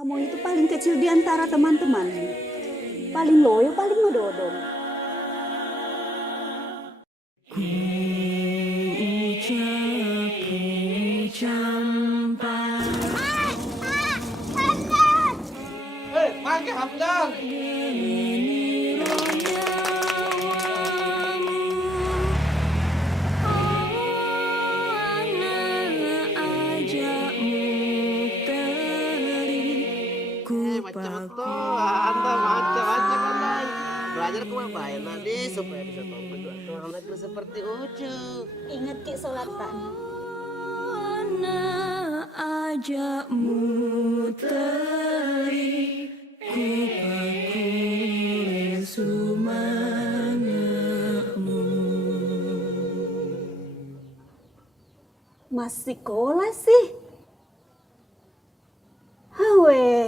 Kamu itu paling kecil di antara teman-teman. Paling loyo, paling medodong. Ku ucap campa. Hei, pakai Hamdan. Anda macam-macam kan. Belajar ke baik nanti supaya bisa tahu berdua orang negeri seperti Ucu. Ingat Ki Solatan. Ajakmu teri ku pakul sumangamu. Masih sekolah sih. Hawe.